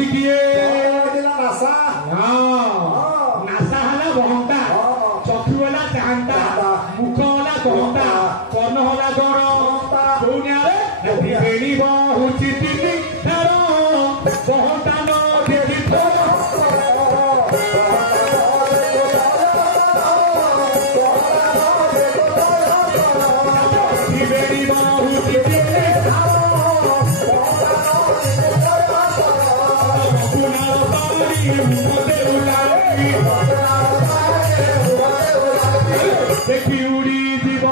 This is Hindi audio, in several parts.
गति किए नासा नासा हला बहंता चक्षु वाला चाहता मुख वाला कहता कर्ण वाला गौर कौनियारे त्रिवेणी बहुची तिथि धर बहंता न देखि त्रिवेणी बहुची तिथि देखी उड़ी जीव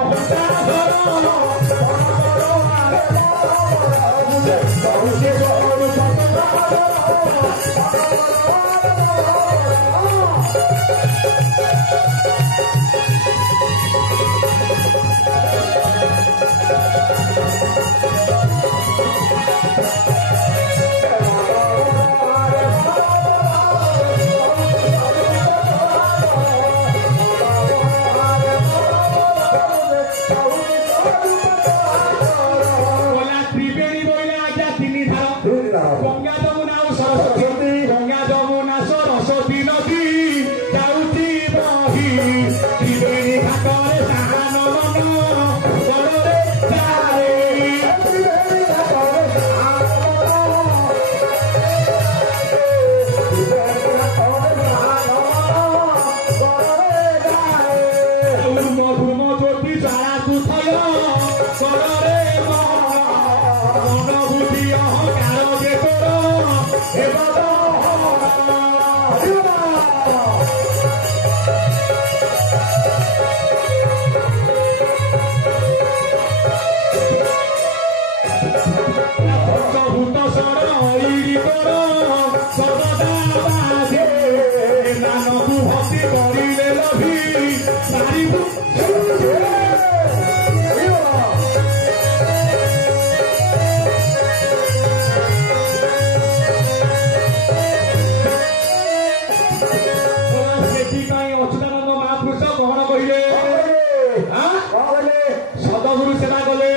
सदगुरु सेवा कले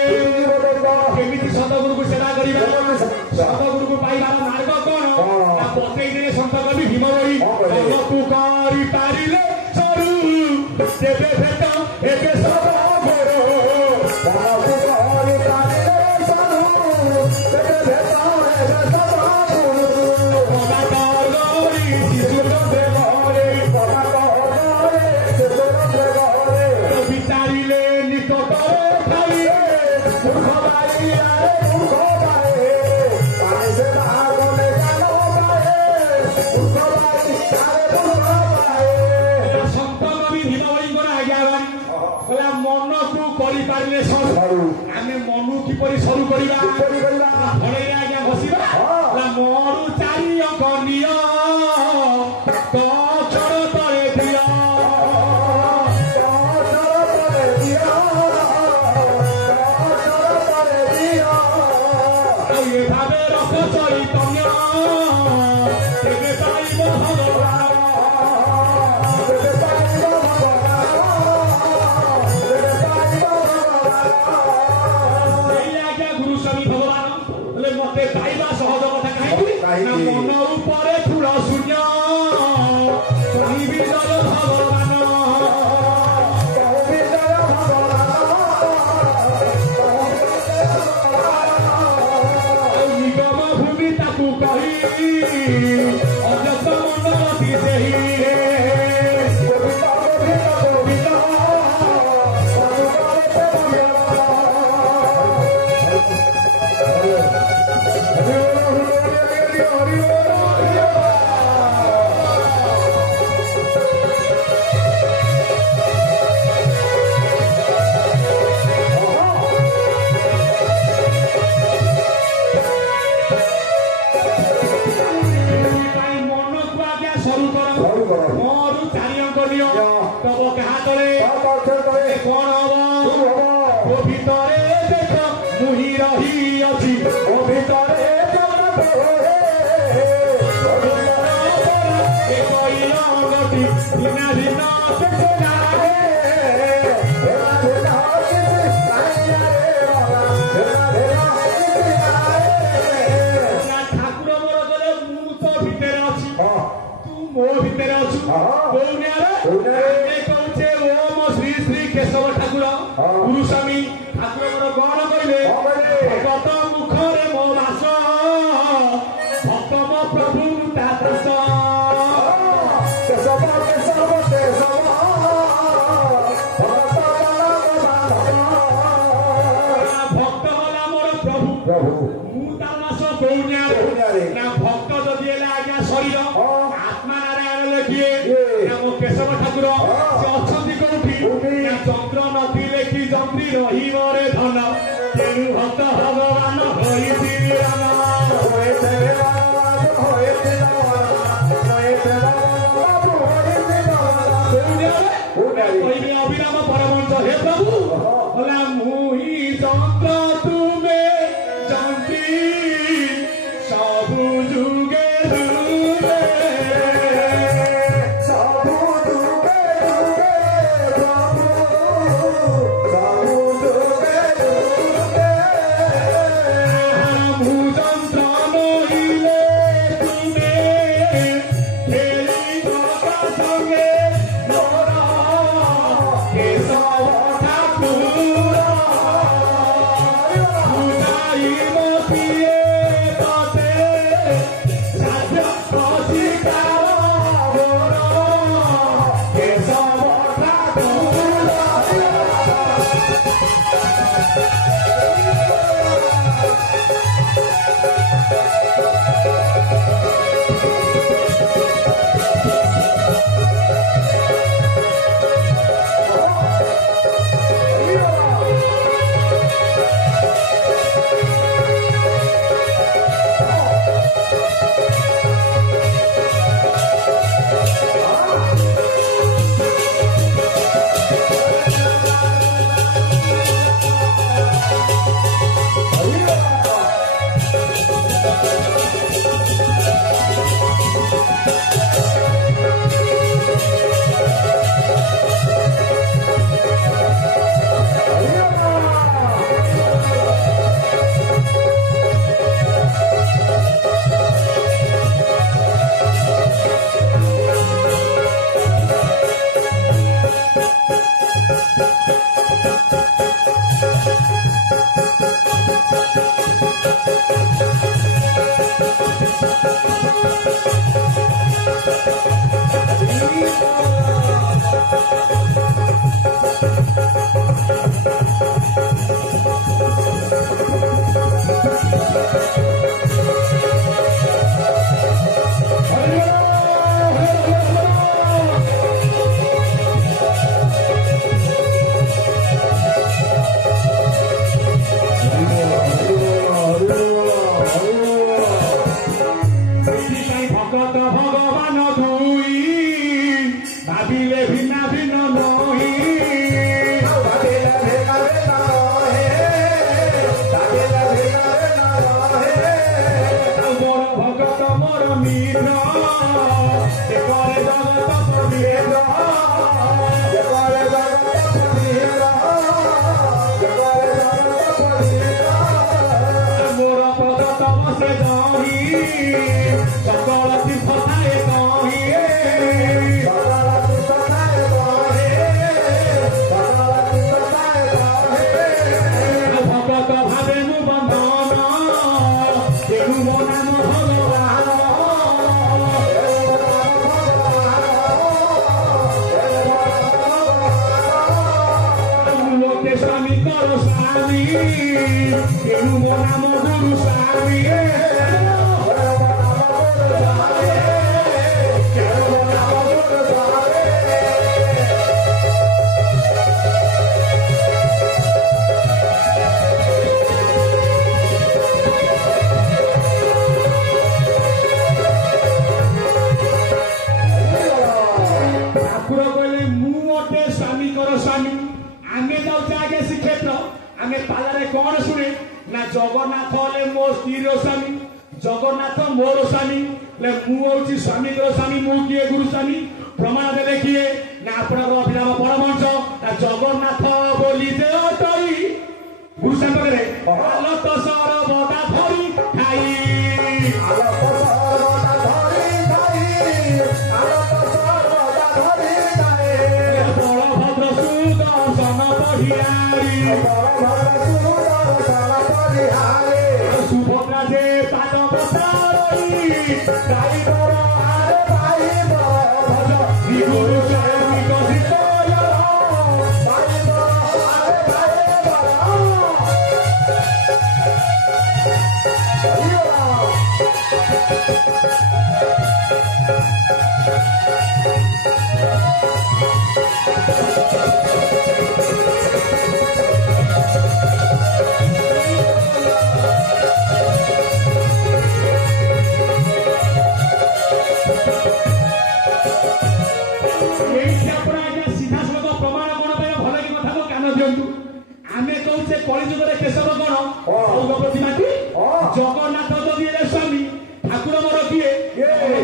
केमिति सदगुरु को सेवा करिबा सदगुरु को पाइबार मार्ग कोन बतै दे संत कवि भीमवई तू करि पारिले चरु देबे भेट एके सब गोरो तू करि पारिले चरु देबे भेट एके सब गोरो बाबा गौरी शिशुर देवरे बाबा गौरी शिशुर देवरे विचारिले निकट मन को करें आम मनु किपर सरू करवा आज्ञा बसवा मरु चारि अंक निय तोर तले दिया भावे रख चैतन्य तेरे पाइब भगवान गुरु स्वामी भगवान बोले मते पाइबा सहज कथा कहीं मन ऊपर फूल शून्य भगवान हरि मो भितर अछु कोने रे कहूचे ओम श्री श्री केशव ठाकुर गुरु स्वामी ठाकुर कौन कहले भगत मुखरे मो वास भक्त मो प्रभु तातस केशव केशव केशव भक्त होला मोर प्रभु मु तार वास कोने रे ना भक्त जदि हेले आज्ञा शरीर आत्मा नारायण लेखिए ना मो केशव ठाकुर से अछंती कोठी ना चंद्र नदी लेखि जंत्री रहिब रे धन तेनु भक्त भगवान होई श्रीराम होए तेरा होए तेरा होए तेरा बाबू होए तेरा कहले अभिराम परमंश हे प्रभु होला मुहि चंद्र तुमे जंत्री सबु जुगे दुबे सबू दुबे दुबे बाबू सबू दुबे दुबे भूचंद्र नहिले तुमे खेली बाबा संगे मोरा केशव ठाकुर बुझाई मतिए तते साध्य अधिकार मोर केशव ठाकुर भगत भगवान दुई भाविले भिन्न भिन्न नही भागेला भेगा रे ना रहे भागेला भेगा रे ना रहे मोर भगत मोर मित्र से करे जगत पवित्र जगरे जगत पवित्र जगरे जगत पवित्र मोर भगत से दही सकल तीर्थ थाए कही सदा तू सदाए रहे सदा तू सदाए रहे भगत भावे मु बंधन तेनु मो नाम भगवान लोके स्वामी करो स्वामी तेनु मो नाम गुरु स्वामी ठाकुर कहले मु मोटे स्वामी कर स्वामी आमे जाऊे आगे श्रीक्षेत्र आमे पालारे कौन शुणे ना जगन्नाथ हेले मो स्त्री स्वामी जगन्नाथ मोर स्वामी ले मु होची स्वामी कर स्वामी मु किए गुरु स्वामी प्रमाण देले किए ना आपनर अभिराम परमहंस ना जगन्नाथ बोली जे अटई गुरु स्वामी रे हालत सर बटा धरी खाई आला पसार बटा धरी धरी ଗାଈ जगन्नाथ जदि स्वामी ठाकुर मोर किए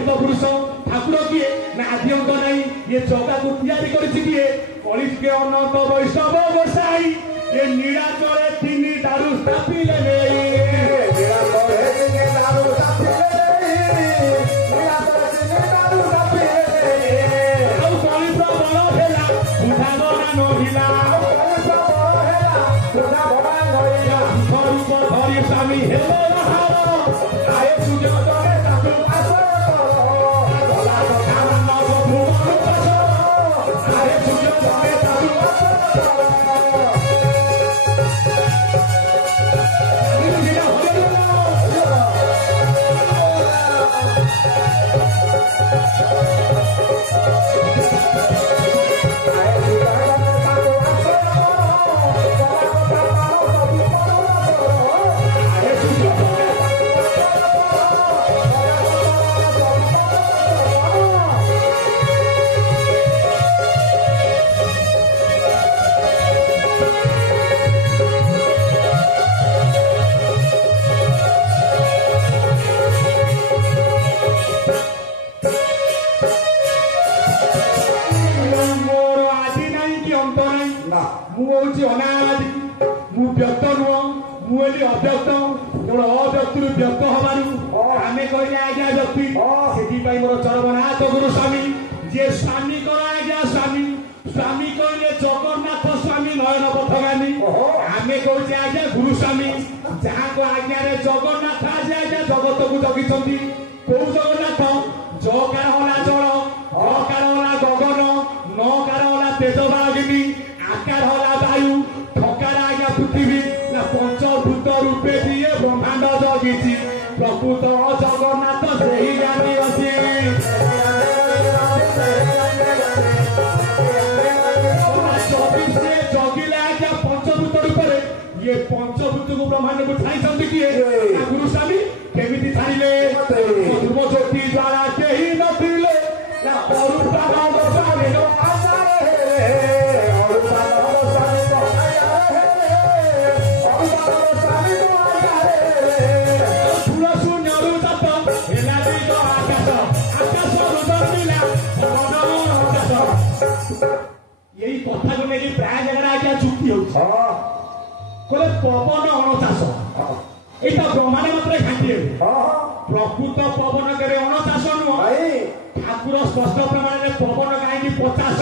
पुरुष ठाकुर किए ना आदि अंक नहीं ये जगह को तैयारी किए कलिके अनंत वैष्णव गोसाई ये नीलाचले तीन दारू स्थापिले स्वामी मोर चरमनाथ गुरु स्वामी जे स्वामी आज्ञा स्वामी स्वामी कहले जगन्नाथ स्वामी नयन पथगामी आमे कहते आज्ञा गुरु स्वामी जहाँ को आज्ञा रे जगन्नाथ आज आज्ञा जगत को जगिछंती को जगन्नाथ जकार होला जल अकार होला गगन नकार होला तेज बागिनी आकार होला वायु ठकार आज्ञा पृथ्वी ना पंचभूत रूपे दिए ब्रह्मांड जगिछि प्रकृत जगन्नाथ सेही ज्ञानी अछि ये पंचभूत को ब्रह्मांड को छाई किए गुरु स्वामी केमिति छाड़िले ध्रुव ज्योति द्वारा केही नथिले ना अरूपानंद स्वामी नो आचार हे अरूपानंद स्वामी नो आचार हे अरूपानंद स्वामी नो आचार हे फूल शून्य रुजात हेला दिगो आकाश आकाश रुजमिला भवन आकाश यही कथा को लेके प्राय जगह आज्ञा चुक्ति हो कोले पवन अणचाष एटा ब्रह्मांड मात्र खांटी प्रकृत पवन करे अणचाष नुह ठाकुर स्पष्ट प्रमाण में पवन कहीं 50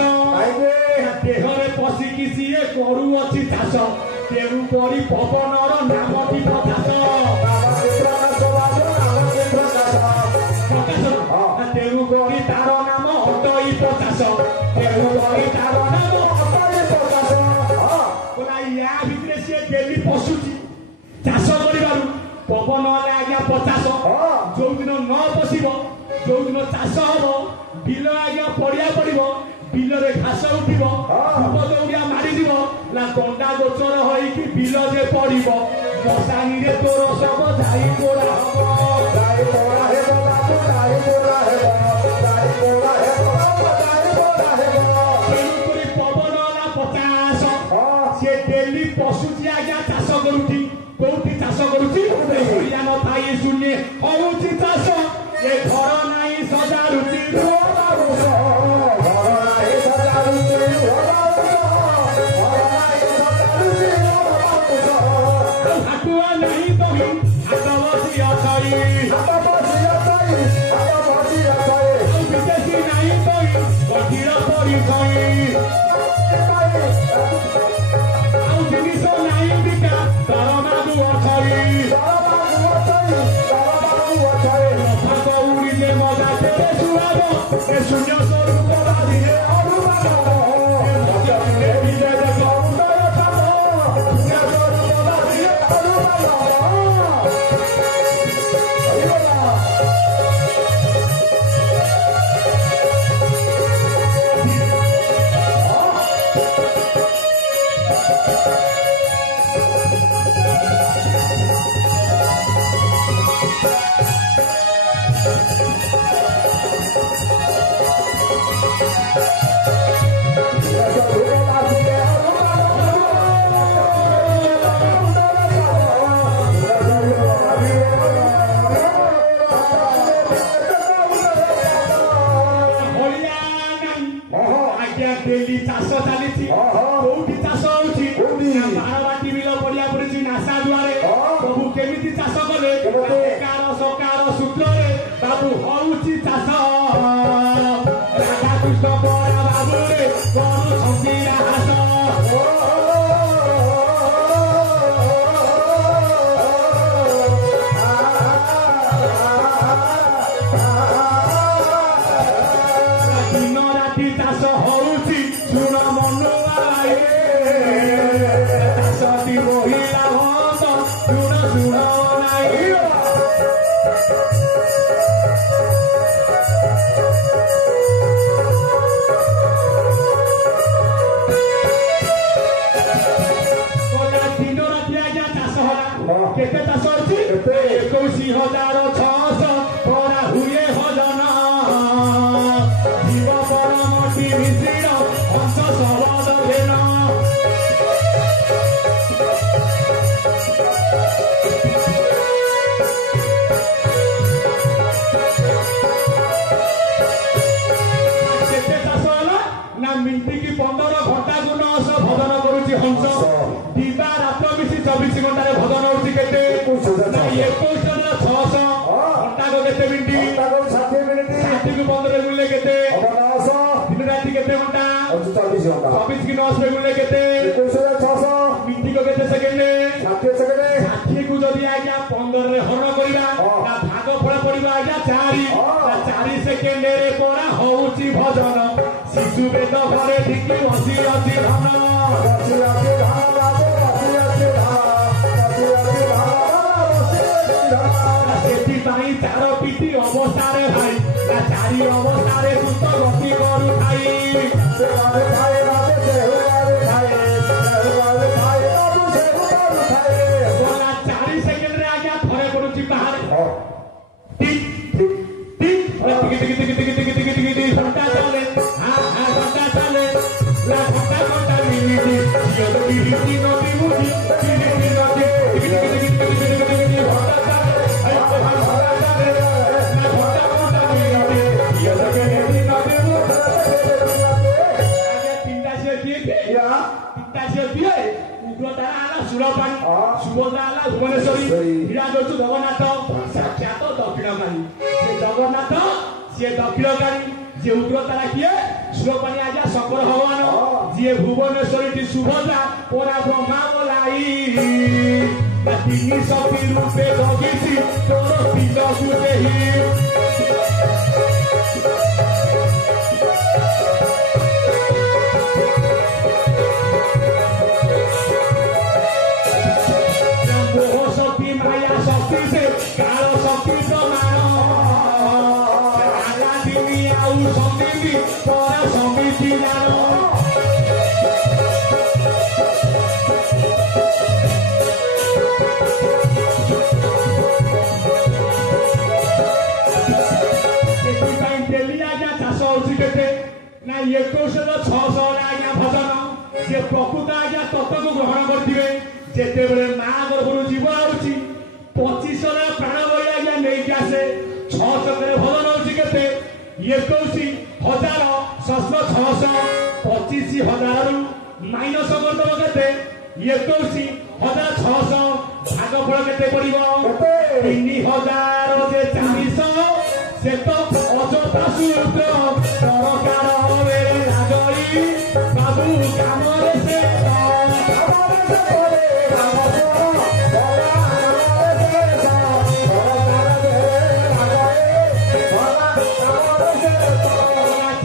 देहरे पशिकी सी करू अच्छी चाष तेणु करी पवनर नाम की 50 तेणु करी तार नाम हटई 50 तेणु करी तार नाम हटई 50 या भितर सी डेली पशुची चाष कर पवन आज्ञा 50 जो दिन न पशिब जो दिन चाष हम बिल आज्ञा पड़िया पड़ो बिल घास उठ दौड़िया मारिद ना कंडा गोचर होइकी बिल जे पड़ मशानी तोर सब जाई पोड़ा पवन 50 सी डेली पशुची आज्ञा चाष करुची कौटी चाष करुची न थाई शून्य हूँ चाष ये घर नहीं सजारुची हाटुआ नहीं कही हाथ बसी अछई विदेशी नहीं कही गठिर परिचय जिनिस नहीं बिका दरमा अछई Bye.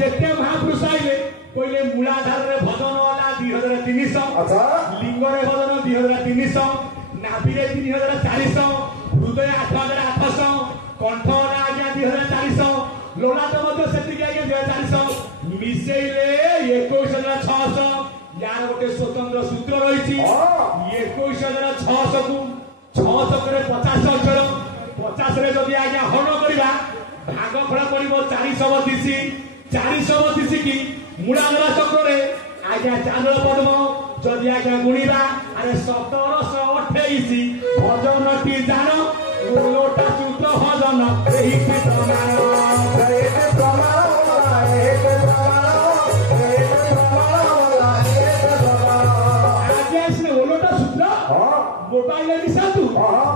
ଯେତେ ମହାପୁରୁଷ ଆଇଲେ କହିଲେ ମୂଳାଧାରରେ ଭଜନ ହେଲା 2300 ଲିଙ୍ଗରେ ଭଜନ 2300 ନାଭିରେ 3400 ହୃଦୟ 8800 କଣ୍ଠ ହେଲା ଆଜ୍ଞା 2400 ଲୋଲାଟ ମଧ୍ୟ ସେତିକି ଆଜ୍ଞା 2400 ମିଶେଇଲେ 21600 यार गोटे स्वतंत्र सूत्र रही 21600 को 600 करे 50 अक्षर 50 रे जदि आज्ञा हरण करबा भागफल पड़िबो 432 की मूलाधारा चक्र रे आज्ञा चांदल पद्म जदि आज्ञा गुणिबा अरे 1728 भजन टी जान लोटा सूत्र भजन एही प्रमाण मोबाइल मिसातु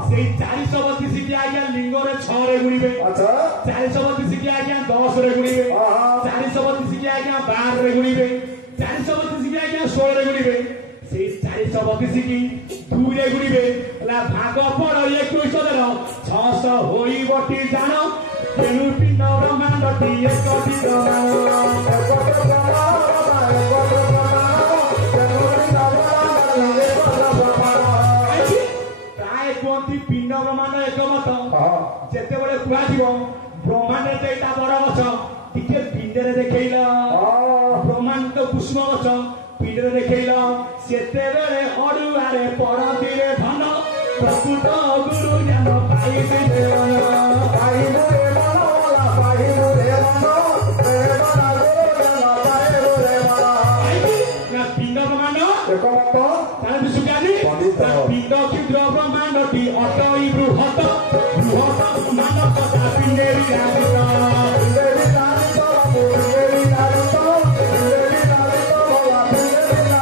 से 432 की आज्ञा लिंग रे 6 रे गुणिबे 432 की आज्ञा 10 रे गुणिबे 432 की आज्ञा 12 रे गुणिबे 432 की आज्ञा 16 रे गुणिबे से 432 की 2 रे गुणिबे ला भाग पड़ 21600 होई बटी जान तेनु पिंड ब्रह्मांड टी एक पिंड ब्रह्मांड एकमत जिते बड़े कह ब्रह्मांड एटा बड़ गछ टे पिंडे देखल ब्रह्मांड तो पुष्प गछ पिंडे देखल से अड़ुआरे पड़ती धन प्रकृत गुरु ज्ञान पिंड ब्रह्मांड पिंड क्षुद्र ब्रह्मांड अटई बृहत बृहत मानव कथा पिंडे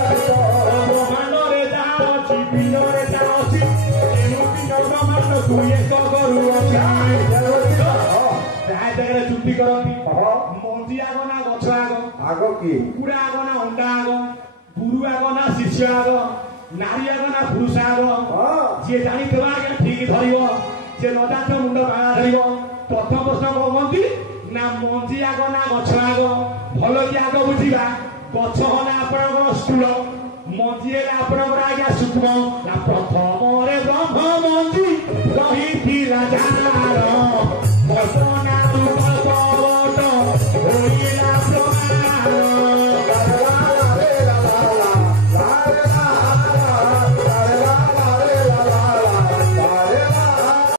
ब्रह्मांड रे जहाँ अच्छी पिंड रे जहाँ अच्छी पिंड ब्रह्मांड को एक करू प्राय जगह चुट्टी करती मंजी आग ना गछ आग किए कुकुड़ा आग ना अंडा आग गुरु आग ना शिष्य आग नारी आग ना पुरुष आग जी जानी आज्ञा ठीक धर जे न जात मुंड बाड़ा धर प्रथम प्रश्न कहती ना मंजी आग ना गछ आग भल कि आग बुझा गछ हला आपणकर स्थूल मंजी है आपणकर आज्ञा सूक्ष्म ना प्रथम ब्रह्म मंजी रही